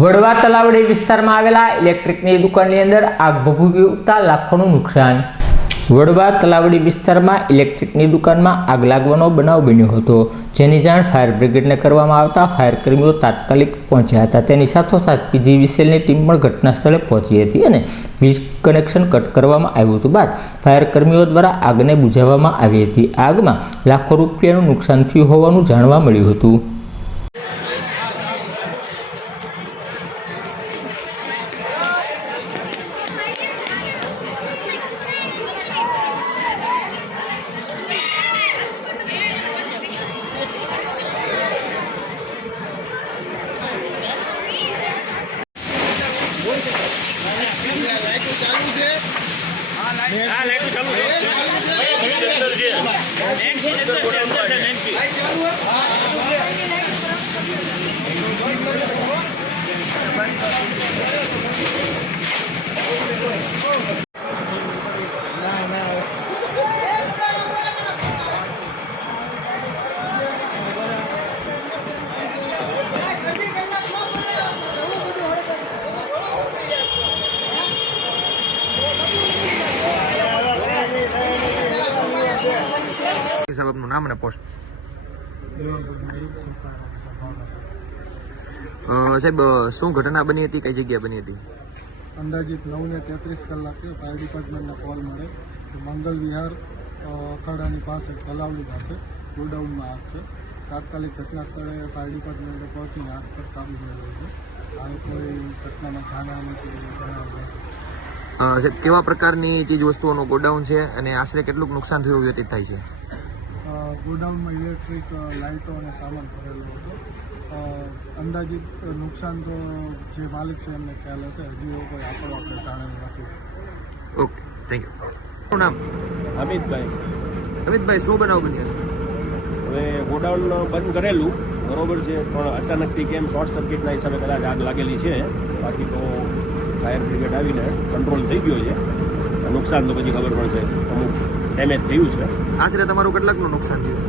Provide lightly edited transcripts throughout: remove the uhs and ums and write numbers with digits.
વડવા તલાવડી વિસ્તારમાં આવેલા ઇલેક્ટ્રિકની દુકાનની અંદર આગ ભભૂકી ઉઠતા લાખોનું નુકસાન। વડવા તલાવડી વિસ્તારમાં ઇલેક્ટ્રિકની દુકાનમાં આગ લાગવાનો બનાવ બન્યો હતો, જેની જાણ ફાયર બ્રિગેડને કરવામાં આવતા ફાયર કર્મીઓ તાત્કાલિક પહોંચ્યા હતા। તેની સાથોસાથ પીજીવીસીએલની ટીમ પણ ઘટના સ્થળે પહોંચી હતી અને વીજ કનેક્શન કટ કરવામાં આવ્યું હતું। બાદ ફાયર કર્મીઓ દ્વારા આગને બુઝાવવામાં આવી હતી। આગમાં લાખો રૂપિયાનું નુકસાન થયું હોવાનું જાણવા મળ્યું હતું। સાહેબ આપનું નામ અને પોસ્ટ। સાહેબ શું ઘટના બની હતી, કઈ જગ્યાએ બની હતી? અંદાજિત 9:33 કલાકે ફાયર ડિપાર્ટમેન્ટના કોલ મળે કે મંગલ વિહાર અખાડાની પાસે તલાવડી પાસે ગોડાઉનમાં આગ છે। તાત્કાલિક ઘટના સ્થળે ફાયર ડિપાર્ટમેન્ટે પહોંચીને આગ પર કાબુ મેળવ્યો છે। આ કોઈ ઘટનામાં જાનહાનિ કે જણાવ્યું છે। સાહેબ કેવા પ્રકારની ચીજ વસ્તુઓનું ગોડાઉન છે અને આશરે કેટલું નુકસાન થયું વ્યતીત થાય છે? ગોડાઉનમાં ઇલેક્ટ્રિક લાઇટો અને સામાન ભરેલો હતો। અંદાજિત નુકસાન તો જે માલિક છે એમને ખ્યાલ હશે, હજી એવો કોઈ આંકડો આપણે જાણેલો નથી। Okay, thank you. શું નામ? અમિતભાઈ। અમિતભાઈ, શું બનાવ બન્યો? હવે ગોડાઉન બંધ કરેલું બરોબર છે, પણ અચાનકથી કેમ શોર્ટ સર્કિટના હિસાબે કદાચ આગ લાગેલી છે। બાકી તો ફાયર બ્રિગેડ આવીને કંટ્રોલ થઈ ગયો છે। નુકસાન તો પછી ખબર પડશે, અમુક ડેમેજ થયું છે। આશરે તમારું કેટલાકનું નુકસાન થયું?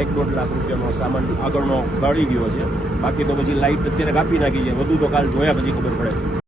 1-1.5 લાખ રૂપિયાનો સામાન આગળનો બળી ગયો છે। બાકી તો પછી લાઇટ અત્યારે કાપી નાખી છે, વધુ તો કાલ જોયા પછી ખબર પડે।